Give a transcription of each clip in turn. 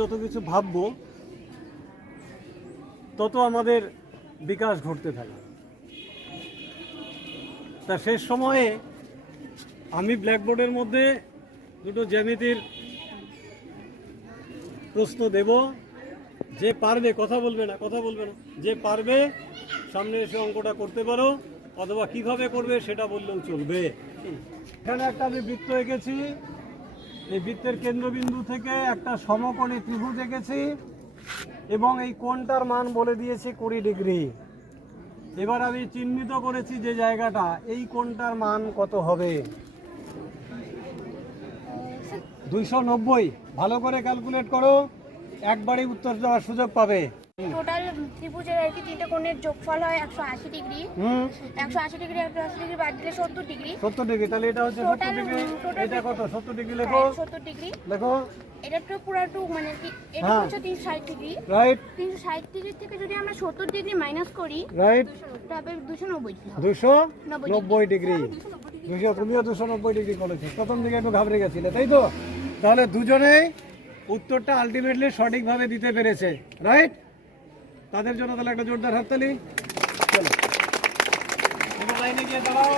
যত কিছু ভাববো তত আমাদের বিকাশ ঘটতে থাকে। তা শেষ সময়ে আমি ব্ল্যাকবোর্ডের মধ্যে দুটো জ্যামিতির প্রশ্ন দেব। যে পারবে কথা বলবে না, যে পারবে সামনে এসে অঙ্কটা করতে পারো, অথবা কিভাবে করবে সেটা বললেও চলবে। এখানে একটা আমি বৃত্ত এঁকেছি, এই বৃত্তের কেন্দ্রবিন্দু থেকে একটা সমকোণী ত্রিভুজ এঁকেছি এবং এই কোণটার মান বলে দিয়েছি 20 ডিগ্রি। এবার আমি চিহ্নিত করেছি যে জায়গাটা, এই কোণটার মান কত হবে? 290। ভালো করে ক্যালকুলেট করো, একবারই উত্তর দেওয়ার সুযোগ পাবে। টোটাল ত্রিভুজের আর কি তিনটা কোণের যোগফল হয় 180 ডিগ্রি। 180 ডিগ্রি 180 ডিগ্রি বাদ দিলে 70 ডিগ্রি। 70 ডিগ্রি, তাহলে এটা হচ্ছে 70 ডিগ্রি। এটা কত? 70 ডিগ্রি লেখো। 70 ডিগ্রি লেখো। এটা তো পুরো মানে কি, এটা হচ্ছে 360 ডিগ্রি। রাইট। 360 ডিগ্রি থেকে যদি আমরা 70 ডিগ্রি মাইনাস করি, রাইট, তবে 290 ডিগ্রি। 200, তুমিও 290 ডিগ্রি করেছো। প্রথম দিকে একটু ঘাবড়ে গেছিলে, তাই তো? তাহলে দুজনেই উত্তরটা আলটিমেটলি সঠিকভাবে দিতে পেরেছে। রাইট, তাদের জন্য তাহলে একটা জোরদার হাততালি। চলো এবার লাইনে গিয়ে দাঁড়াও।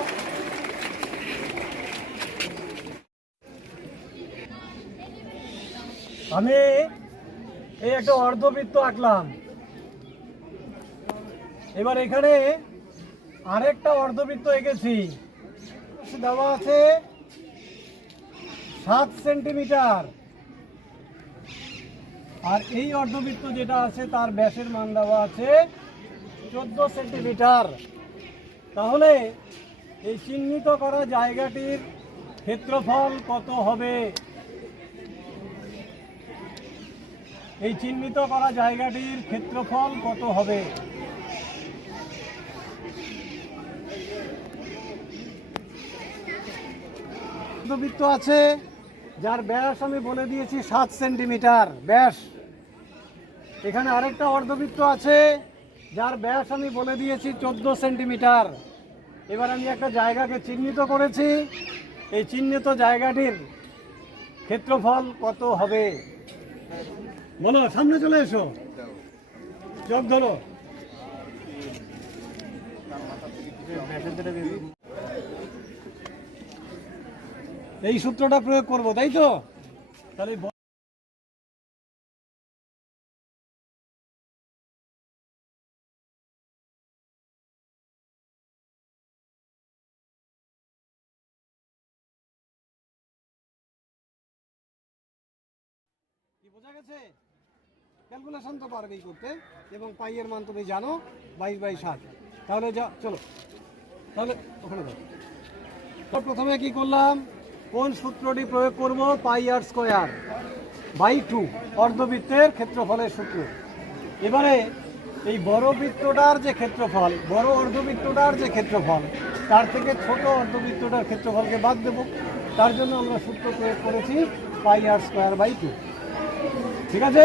আমি এই একটা অর্ধবৃত্ত আঁকলাম। এবার এখানে আরেকটা অর্ধবৃত্ত এঁকেছি, দেওয়া আছে 7 সেন্টিমিটার, আর এই অর্ধবৃত্ত যেটা আছে তার ব্যাসের মান দেওয়া আছে 14 সেন্টিমিটার। তাহলে এই চিহ্নিত করা জায়গাটির ক্ষেত্রফল কত হবে? এই চিহ্নিত করা জায়গাটির ক্ষেত্রফল কত হবে? অর্ধবৃত্ত আছে যার ব্যাস আমি বলে দিয়েছি 7 সেন্টিমিটার ব্যাস। এখানে আরেকটা অর্ধবৃত্ত আছে যার ব্যাস আমি বলে দিয়েছি 14 সেন্টিমিটার। এবার আমি একটা জায়গাকে চিহ্নিত করেছি, এই চিহ্নিত জায়গাটির ক্ষেত্রফল কত হবে? বলো, সামনে চলে এসো, চোখ ধরো। এই সূত্রটা প্রয়োগ করব, তাই তো? তাহলে কি বোঝা গেছে? ক্যালকুলেশন তো পারবেই করতে, এবং পাইয়ের মান তুমি জানো 22/7। তাহলে যা, চলো তাহলে ওখানে যাও। প্রথমে কি করলাম, কোন সূত্রটি প্রয়োগ করব? πr²/2 অর্ধবৃত্তের ক্ষেত্রফলের সূত্র। এবারে এই বড় বৃত্তটার যে ক্ষেত্রফল, বড় অর্ধবৃত্তটার যে ক্ষেত্রফল, তার থেকে ছোট অর্ধবৃত্তটার ক্ষেত্রফলকে বাদ দেব। তার জন্য আমরা সূত্র প্রয়োগ করেছি πr²/2। ঠিক আছে?